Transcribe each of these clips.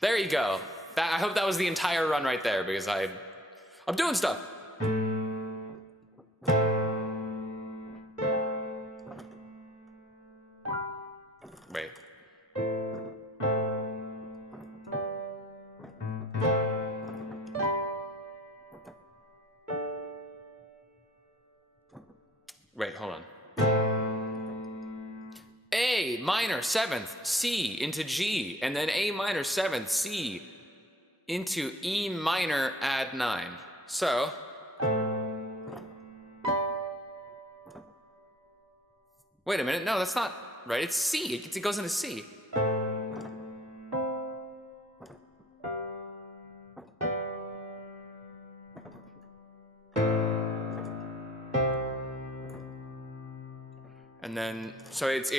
There you go. I hope that was the entire run right there because I'm doing stuff. Wait. Wait, hold on. A minor 7th, C into G, and then A minor 7th, C into E minor add 9. So, wait a minute, no, that's not right, it's C, it goes into C. And then, so it's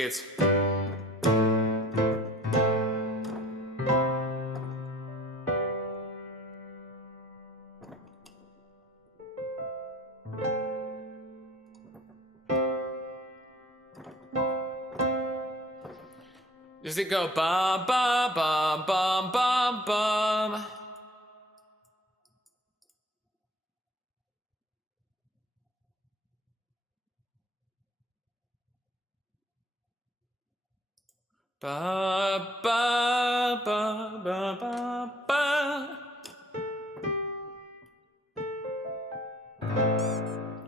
does it go bum bum bum bum bum bum? Ba ba ba ba ba ba.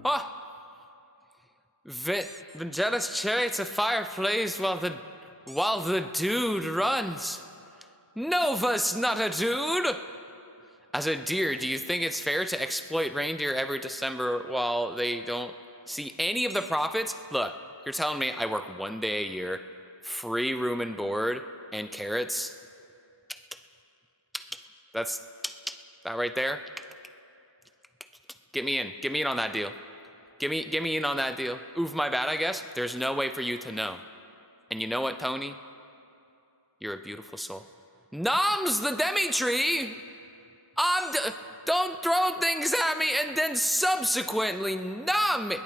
Oh! Vangelis chariots a fireplace while the dude runs. Nova's not a dude! As a deer, do you think it's fair to exploit reindeer every December while they don't see any of the profits? Look, you're telling me I work 1 day a year, free room and board, and carrots? That's that right there? Get me in on that deal. Get me in on that deal. Oof, my bad, I guess. There's no way for you to know. And you know what, Tony? You're a beautiful soul. Noms the Demmytree! Don't throw things at me and then subsequently nom me!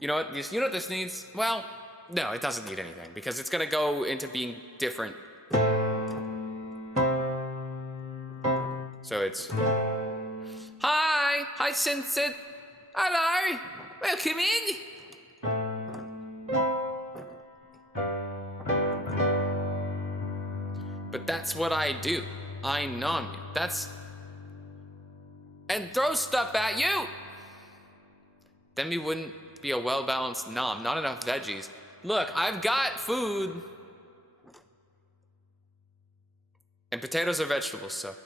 You know what this needs? Well, no, it doesn't need anything because it's gonna go into being different. So it's... Hi, Sunset. Hello, welcome in. But that's what I do. I nom you. And throw stuff at you. Then we wouldn't be a well-balanced nom. Not enough veggies. Look, I've got food. And potatoes are vegetables, so.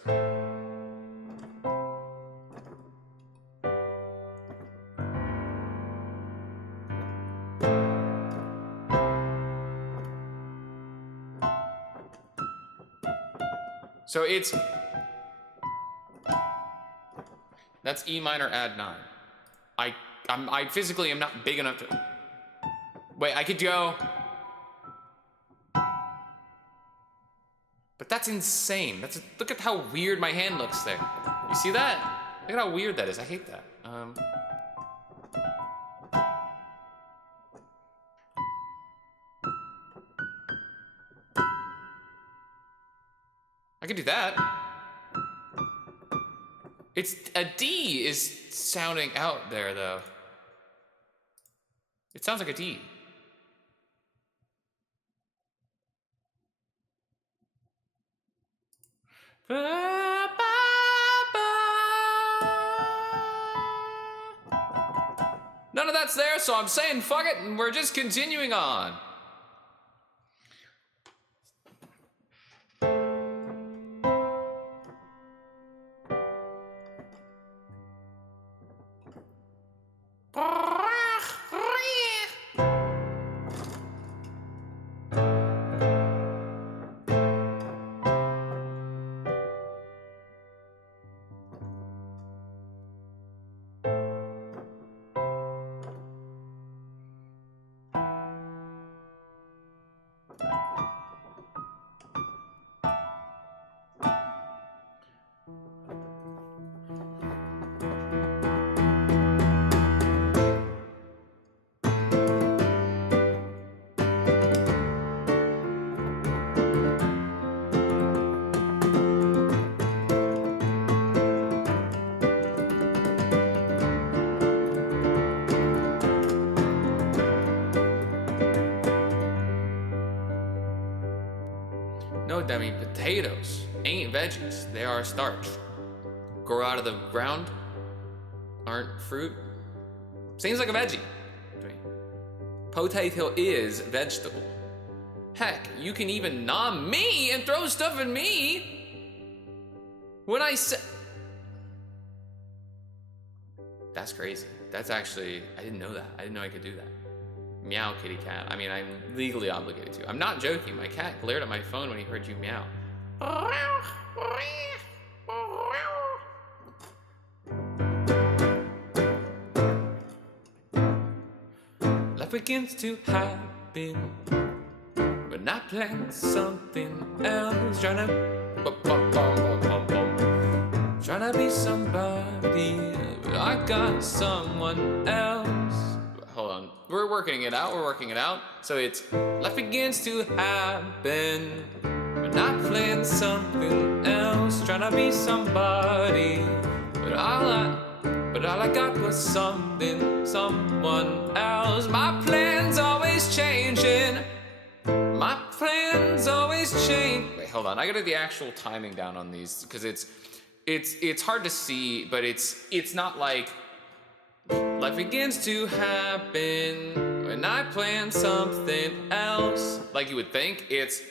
So it's... That's E minor add 9. I physically am not big enough to... Wait, I could go... But that's insane. Look at how weird my hand looks there. You see that? Look at how weird that is. I hate that. I could do that. It's a D is sounding out there though. It sounds like a D. None of that's there, so I'm saying fuck it, and we're just continuing on. No, Demi, potatoes ain't veggies. They are starch. Grow out of the ground, aren't fruit. Seems like a veggie to me. Potato is vegetable. Heck, you can even nom me and throw stuff at me when I say. That's crazy. That's actually, I didn't know that. I didn't know I could do that. Meow, kitty cat. I mean, I'm legally obligated to. I'm not joking. My cat glared at my phone when he heard you meow. Life begins to happen when I plan something else. Trying to be somebody, but I got someone else. Hold on, we're working it out. So it's life begins to happen when I plan something else. Trying to be somebody, but all I got was someone else. My plans always changing. My plans always change. Wait, hold on. I gotta get the actual timing down on these because it's hard to see, but it's not like life begins to happen when I plan something else. Like you would think, it's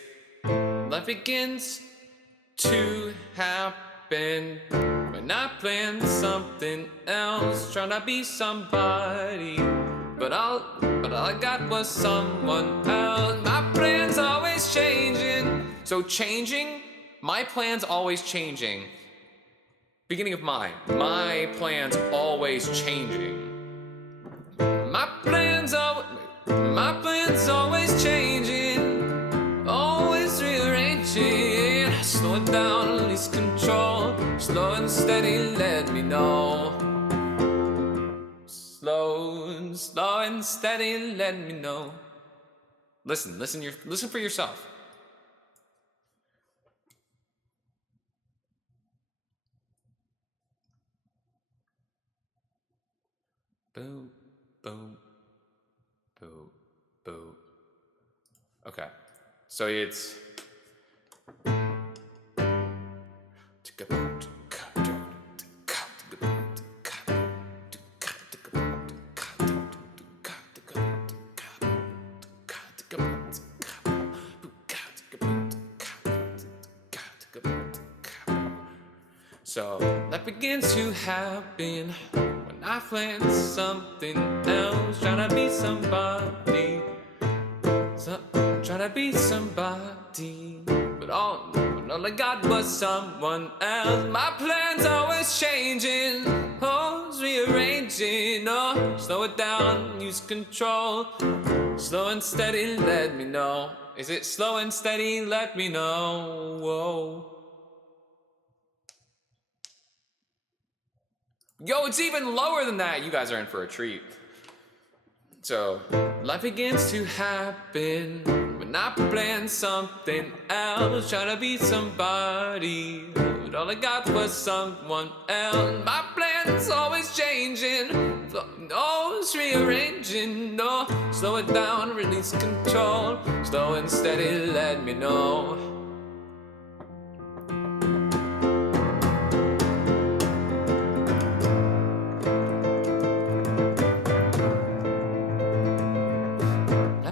life begins to happen when I plan something else. Trying to be somebody, but all I got was someone else. My plans always changing. So changing, my plans always changing. Beginning of my plans always changing. My plans always changing, always rearranging. Slow it down, release control. Slow and steady, let me know. Slow and steady, let me know. Listen for yourself. Boom, boom, boom, boom. Okay, so it's. So that begins to happen when I plan something else. Trying to be somebody, but all I got was someone else. My plans always changing, always rearranging. Oh, slow it down, use control. Slow and steady, let me know. Is it slow and steady? Let me know. Whoa. Yo, it's even lower than that. You guys are in for a treat. So, life begins to happen when I plan something else. Trying to be somebody, but all I got was someone else. My plans always changing, always rearranging. No, slow it down, release control. Slow and steady, let me know.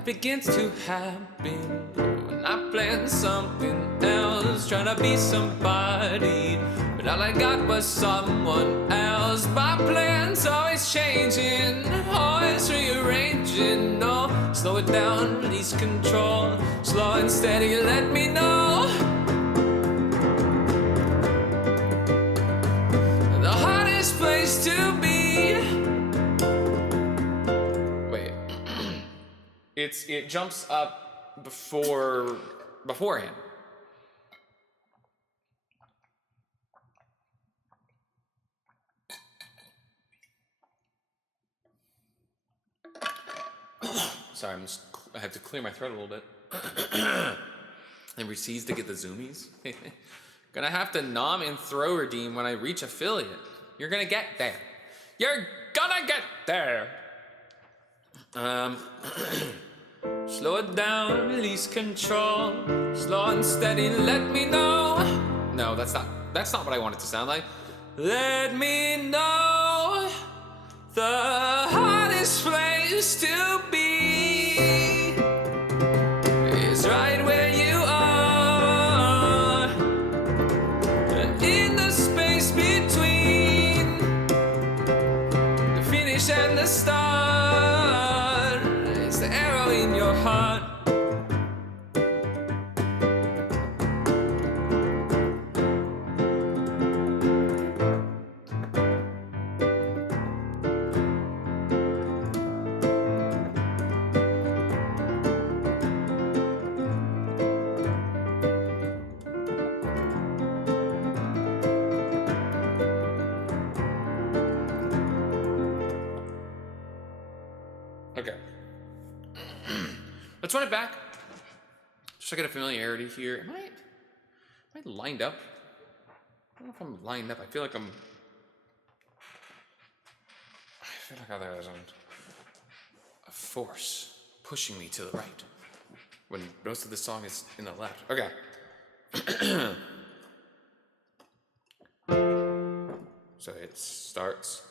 Begins to happen when I plan something else. Trying to be somebody, but all I got was someone else. My plans always changing, always rearranging. No, slow it down, release control. Slow and steady, let me know. The hardest place to be. It jumps up beforehand. Sorry, I have to clear my throat a little bit. And proceeds to get the zoomies. Gonna have to nom and throw redeem when I reach affiliate. You're gonna get there. You're gonna get there. Slow it down, release control. Slow and steady, let me know. No, that's not what I want it to sound like. Let me know the hardest place to be is right where you are. In the space between the finish and the start, it's the arrow in your heart. Okay. Let's run it back. Just to get a familiarity here. Am I lined up? I don't know if I'm lined up. I feel like there's a force pushing me to the right when most of the song is in the left. Okay. So it starts.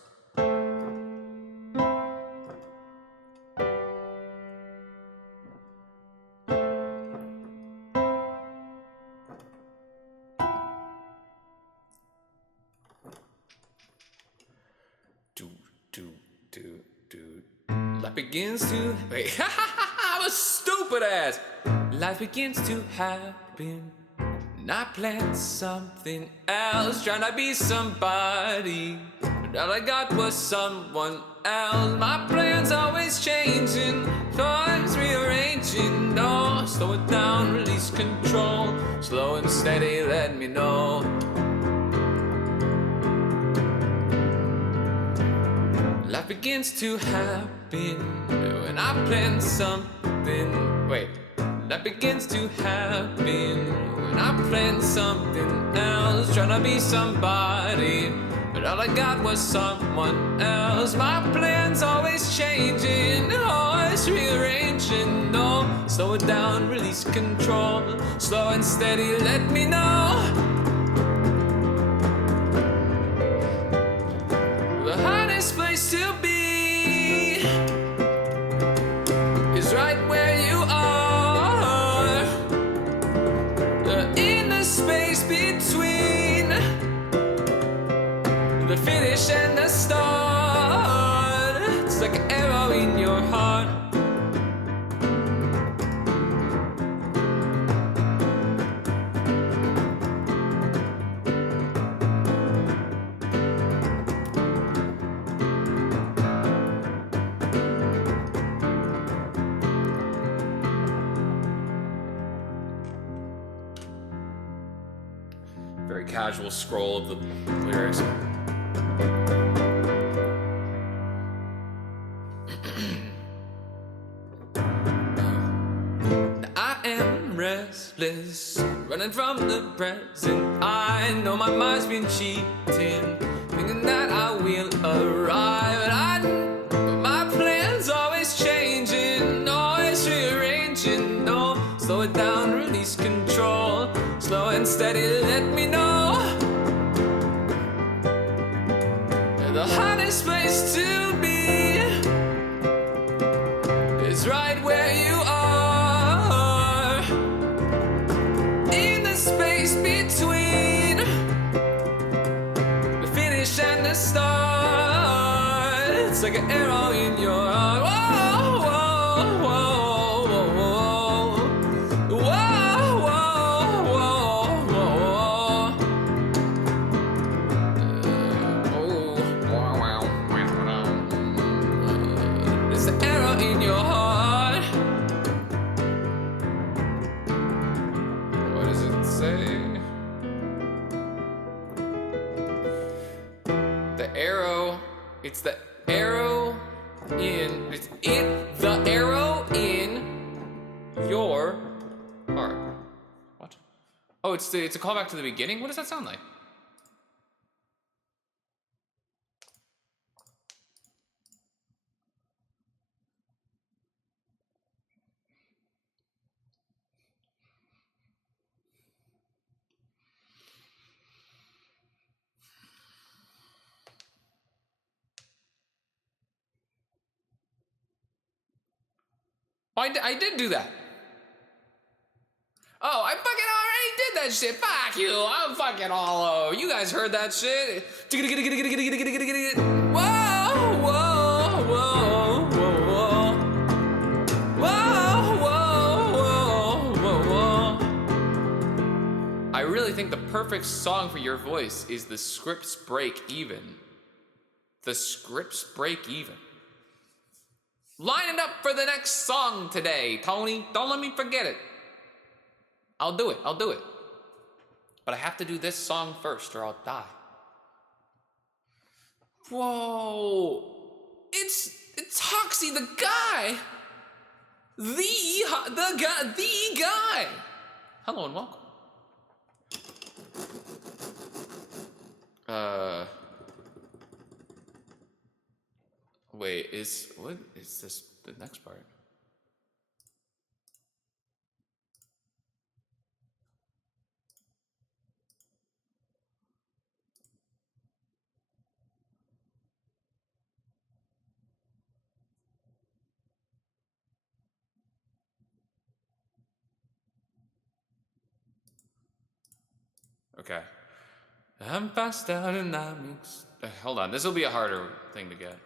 Life begins to wait. I'm a stupid ass. Life begins to happen, and I plan something else, trying to be somebody, but all I got was someone else. My plans always changing, thoughts rearranging. No, slow it down, release control. Slow and steady, let me know. Life begins to happen when I plan something. Wait, life begins to happen when I plan something else, trying to be somebody, but all I got was someone else. My plans always changing, always rearranging. No, slow it down, release control. Slow and steady, let me know. The hardest place to be is right where you are. In the space between the finish and the start, it's like an arrow in your heart. Very casual scroll of the lyrics. I am restless, running from the present. I know my mind's been cheating, thinking that I will arrive. But my plans always changing, always rearranging. No, slow it down, release control. Slow and steady, let me know. The hardest place to be is right where you are. In the space between the finish and the start, it's like an arrow in your heart. Whoa, whoa, whoa, whoa, whoa, whoa, whoa. There's an arrow in your heart. What does it say? The arrow. It's the arrow in. It's it. The arrow in your heart. What? Oh, it's a callback to the beginning. What does that sound like? Oh, I did do that. Oh, I fucking already did that shit. Fuck you. I'm fucking hollow. You guys heard that shit. Whoa, whoa, whoa, whoa, whoa, whoa, whoa, whoa. I really think the perfect song for your voice is The Scripts Break Even. The Scripts Break Even. Line it up for the next song today, Tony. Don't let me forget it. I'll do it. But I have to do this song first or I'll die. Whoa. It's Hoxie the guy. The guy. Hello and welcome. Wait, what is this the next part? Okay. I'm passed out and I'm hold on, this will be a harder thing to get.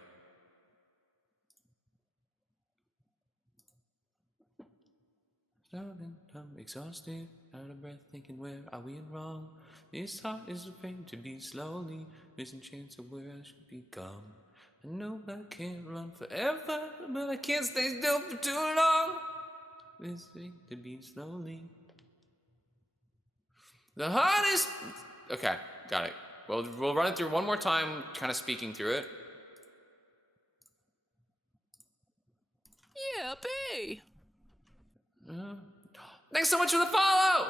I'm exhausted, out of breath, thinking where are we in wrong? This heart is afraid to beat slowly, missing chance of where I should become. I know I can't run forever, but I can't stay still for too long. This thing to beat slowly. The heart is... Okay, got it. Well, we'll run it through one more time, kind of speaking through it. Yeah, bae. Thanks so much for the follow!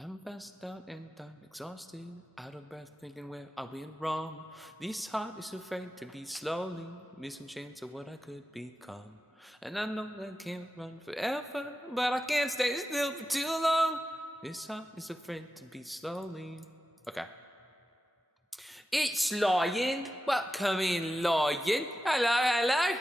I'm passed out and I'm exhausted, out of breath, thinking where I went wrong. This heart is afraid to beat slowly, missing chance of what I could become. And I know that I can't run forever, but I can't stay still for too long. This heart is afraid to beat slowly. Okay. It's Lion. Welcome in, Lion. Hello.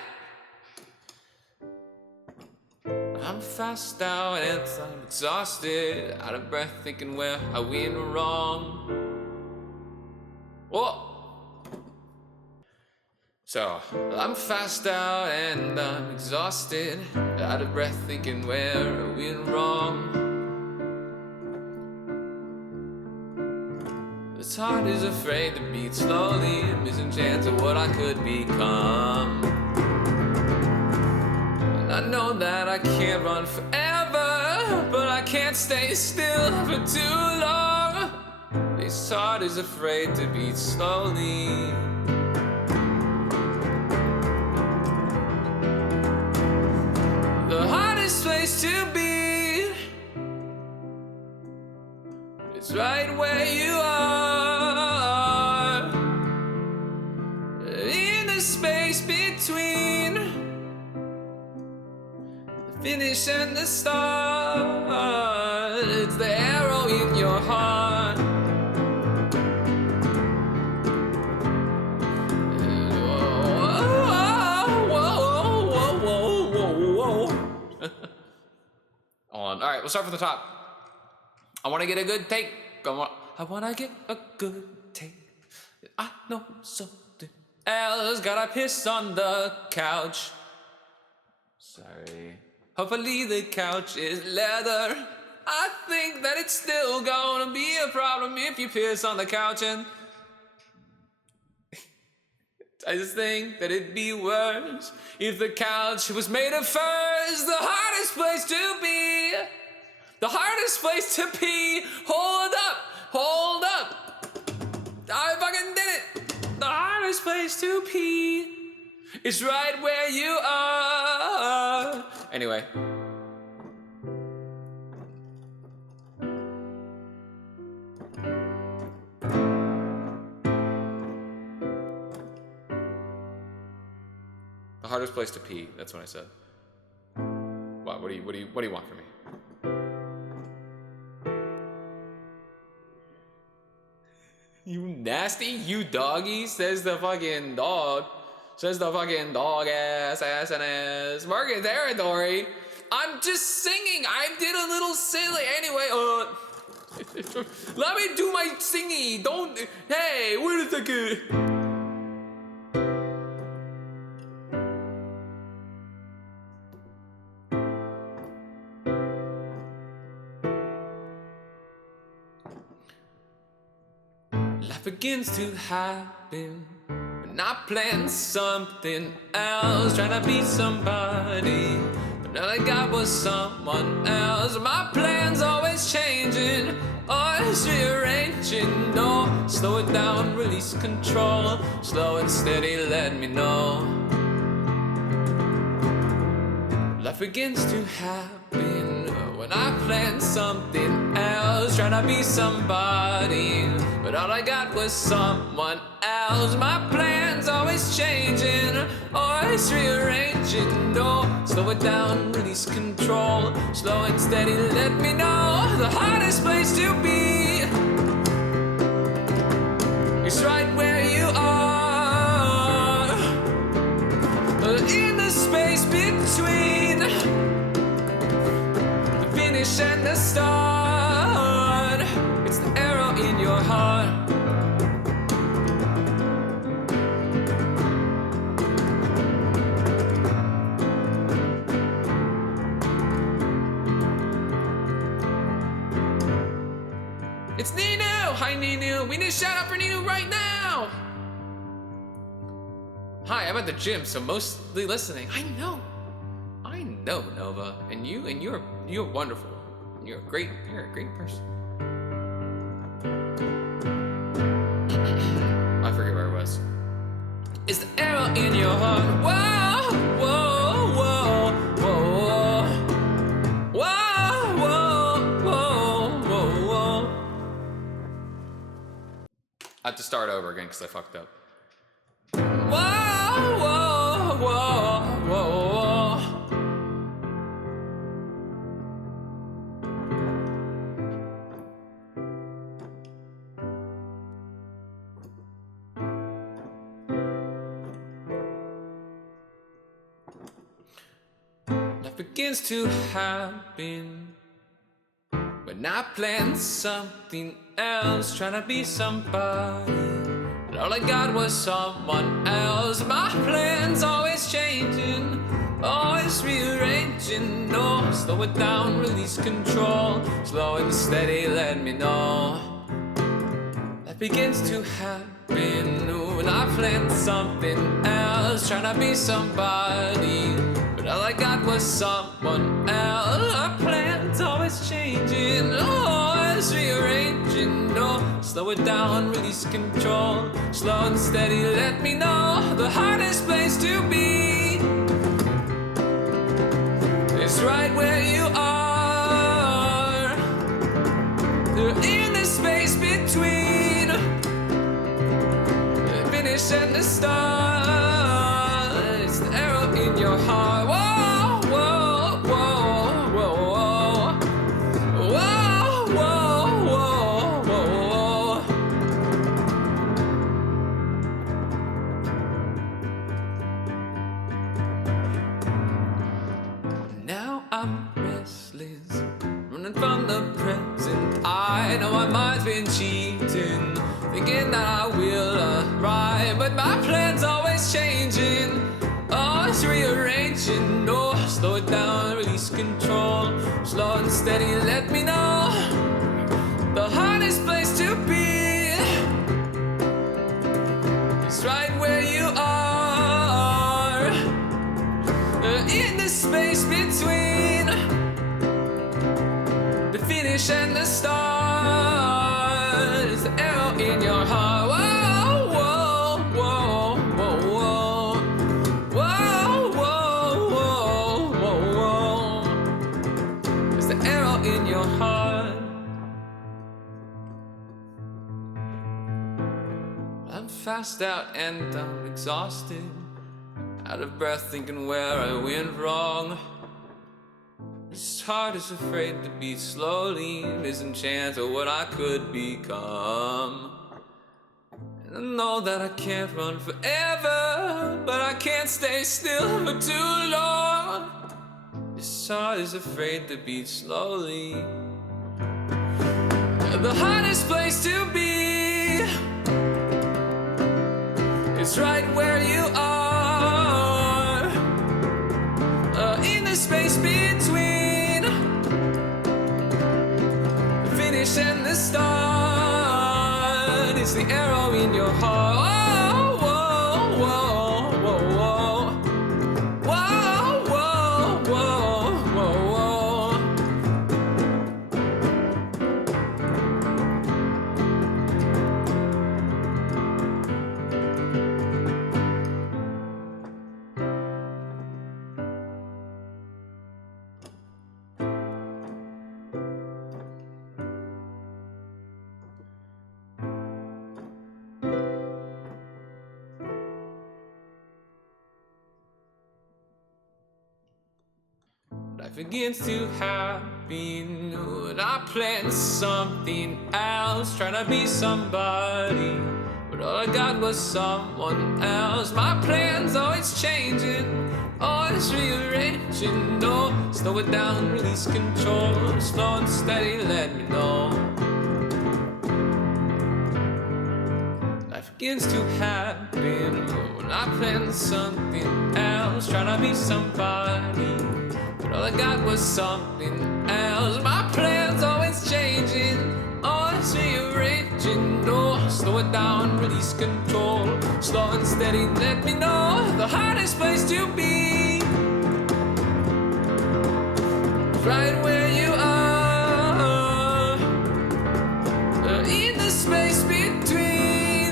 I'm fast out and I'm exhausted, out of breath, thinking where I went wrong. Whoa. So, I'm fast out and I'm exhausted, out of breath, thinking where I went wrong. This heart is afraid to beat slowly, missing chance of what I could become. And I know that I can't run forever, but I can't stay still for too long. This heart is afraid to beat slowly. The hardest place to be, it's right where you are, in the space between the finish and the start. It's the arrow in your heart. All right, we'll start from the top. I want to get a good take. I want to get a good take. I know something else. Gotta piss on the couch. Sorry. Hopefully the couch is leather. I think that it's still gonna be a problem if you piss on the couch, and I just think that it'd be worse if the couch was made of furs. The hardest place to be, the hardest place to pee. Hold up. I fucking did it. The hardest place to pee is right where you are. Anyway. The hardest place to pee. That's what I said. What do you want from me? You nasty, you doggy, says the fucking dog. says the fucking dog ass SNS. Market territory. I'm just singing. I did a little silly. Anyway, let me do my singy. Don't. Hey, wait a second. Life begins to happen when I plan something else, trying to be somebody, but all I got was someone else. My plan's always changing, always rearranging. No, slow it down, release control. Slow and steady, let me know. Life begins to happen when I plan something else, trying to be somebody, but all I got was someone else. My plan's always changing, always rearranging. No, slow it down, release control. Slow and steady, let me know. The hardest place to be is right where you are, in the space between the finish and the start. It's the arrow in your heart. It's Nino! Hi Nino! We need a shout out for Nino right now! Hi, I'm at the gym, so mostly listening. I know, Nova. And you're wonderful. You're a great person. I forget where it was. It's the arrow in your heart. Whoa, whoa, whoa, whoa, whoa, whoa, whoa, whoa. I have to start over again because I fucked up. Whoa, whoa, whoa, whoa, whoa. Life begins to happen when I plan something else, trying to be somebody, but all I got was someone else. My plan's always changing, always rearranging. No, slow it down, release control. Slow and steady, let me know. Life begins to happen when I plan something else, trying to be somebody, but all I got was someone else. Our plan's always changing, always rearranging. No, slow it down, release control. Slow and steady, let me know. The hardest place to be is right where you are, in the space between the finish and the start. It's the arrow in your heart. Whoa, whoa, whoa, whoa, whoa, whoa, whoa, whoa, whoa. Now I'm restless, running from the present. I know my mind's been cheating, thinking that I will arrive, but my plan's always changing, always rearranging. No, slow it down, release control. Slow and steady, let me know. The hardest place to be is right where you are, in the space between the finish and the start. Is the arrow in your heart. Whoa, whoa, whoa, whoa, whoa, whoa, whoa, whoa, whoa, whoa. Is the arrow in your heart. I'm fast out and I'm exhausted, out of breath thinking where I went wrong. This heart is afraid to beat slowly, missing chance of what I could become. I know that I can't run forever, but I can't stay still for too long. This heart is afraid to beat slowly. The hardest place to be is right where you are, in the space between the finish and the start. It's the arrow in your heart. Whoa, whoa, whoa, whoa, whoa, whoa, whoa, whoa, whoa. Life begins to happen when I plan something else, trying to be somebody, but all I got was someone else. My plans always changing, always rearranging. No, slow it down, release control, slow and steady, let me know. Life begins to happen when I plan something else, trying to be somebody, but all I got was something else. My plans always changing, always rearranging. No, slow it down, release control, slow and steady, let me know. The hardest place to be is right where you are, in the space between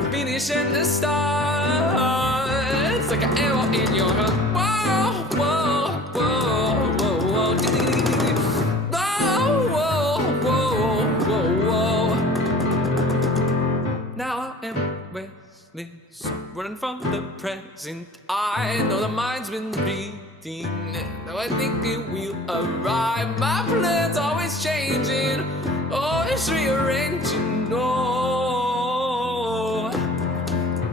the finish and the start. It's like an arrow in your heart. Running from the present, I know the mind's been beating. Now I think it will arrive. My plans always changing, always rearranging. No,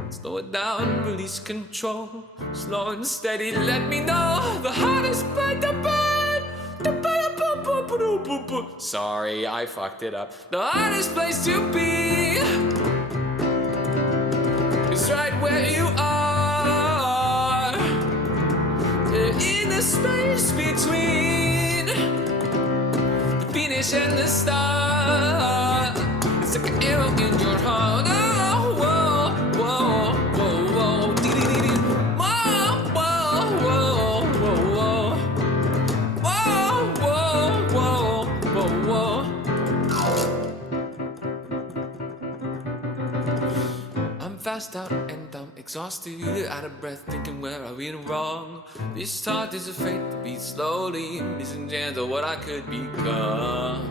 slow it down, release control, slow and steady, let me know. The hardest part to burn. Sorry, I fucked it up. The hardest place to be is right where you are, in the space between the finish and the start. It's like an arrow in your heart. Oh, whoa, whoa, whoa, whoa, dee-dee-dee-dee. Whoa, whoa, whoa, whoa, whoa, whoa, whoa, whoa, whoa. Fast out and I'm exhausted, out of breath, thinking where I went wrong. This heart is afraid to beat slowly, missing chance of what I could become.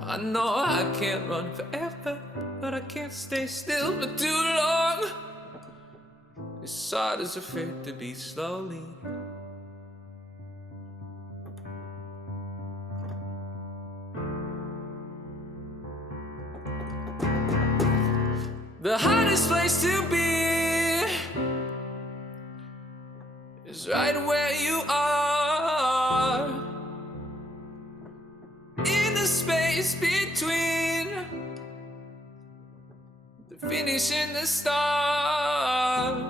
I know I can't run forever, but I can't stay still for too long. This heart is afraid to beat slowly. The hardest place to be is right where you are, in the space between the finish and the start.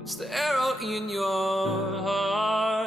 It's the arrow in your heart.